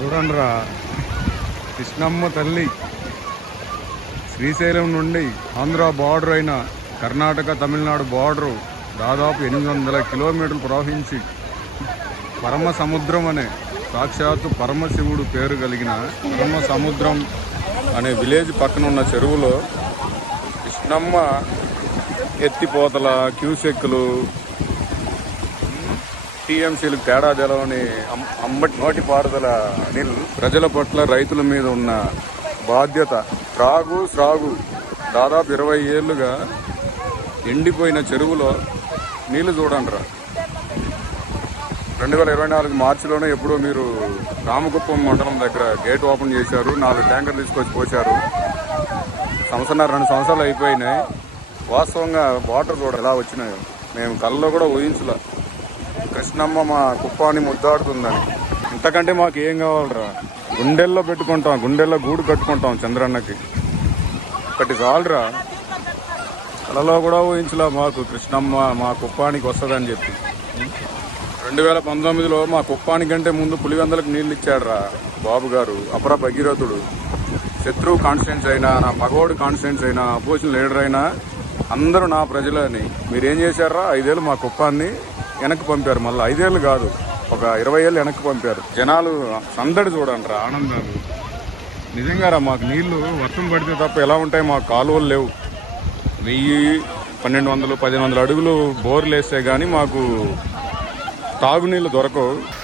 చూడండిరా. కృష్ణమ్మ తల్లి. శ్రీశైలం నుండి ఆంధ్ర బార్డర్ అయిన కర్ణాటక తమిళనాడు బార్డరు దాదాపు ఎనిమిది వందల కిలోమీటర్లు ప్రవహించి పరమ సముద్రం అనే సాక్షాత్తు పరమశివుడు పేరు కలిగిన పరమ సముద్రం అనే విలేజ్ పక్కన ఉన్న చెరువులో కృష్ణమ్మ ఎత్తిపోతల క్యూసెక్కులు టీఎంసీలు తేడా తెలవని అమ్మటి నోటి పారుదల అనిల్ ప్రజల పట్ల రైతుల మీద ఉన్న బాధ్యత త్రాగు శ్రాగు దాదాపు ఇరవై ఏళ్ళుగా ఎండిపోయిన చెరువులో నీళ్ళు చూడండి రా రెండు వేల ఇరవై నాలుగు మార్చిలోనే ఎప్పుడో మీరు రామకుప్పం మండలం దగ్గర గేట్ ఓపెన్ చేశారు నాలుగు ట్యాంకర్లు తీసుకొచ్చి పోశారు. సంవత్సరం రెండు సంవత్సరాలు అయిపోయినాయి. వాస్తవంగా వాటర్ కూడా ఎలా వచ్చినాయో మేము కళ్ళలో కూడా ఊహించలే. కృష్ణమ్మ మా కుప్పాన్ని ముద్దాడుతుందని. ఇంతకంటే మాకు ఏం కావాలరా? గుండెల్లో పెట్టుకుంటాం గుండెల్లో గూడు కట్టుకుంటాం చంద్రన్నకి. ఒకటి చాలరా. కళలో కూడా ఊహించలా మాకు కృష్ణమ్మ మా కుప్పానికి వస్తుందని చెప్పి. రెండు వేల పంతొమ్మిదిలో మా కుప్పానికి కంటే ముందు పులివెందలకు నీళ్ళు ఇచ్చాడురా బాబు గారు అపర భగీరథుడు. శత్రువు కాన్స్టిట్యూన్స్ అయినా నా మగవాడు కాన్స్టిట్యూన్స్ అయినా అపోజిషన్ లీడర్ అయినా అందరూ నా ప్రజలని. మీరేం చేశారా? ఐదేళ్ళు మా కుప్పాన్ని వెనక్కి పంపారు. మళ్ళీ ఐదేళ్ళు కాదు ఒక ఇరవై ఏళ్ళు వెనక్కి పంపారు. జనాలు సందడి చూడండి రా ఆనందాలు నిజంగా రా మాకు నీళ్ళు వర్షం పడితే తప్ప ఎలా ఉంటాయి? మాకు కాలువలు లేవు. వెయ్యి పన్నెండు వందలు పదిహేను వందల అడుగులు బోర్లు వేస్తే కానీ మాకు తాగునీళ్ళు దొరకవు.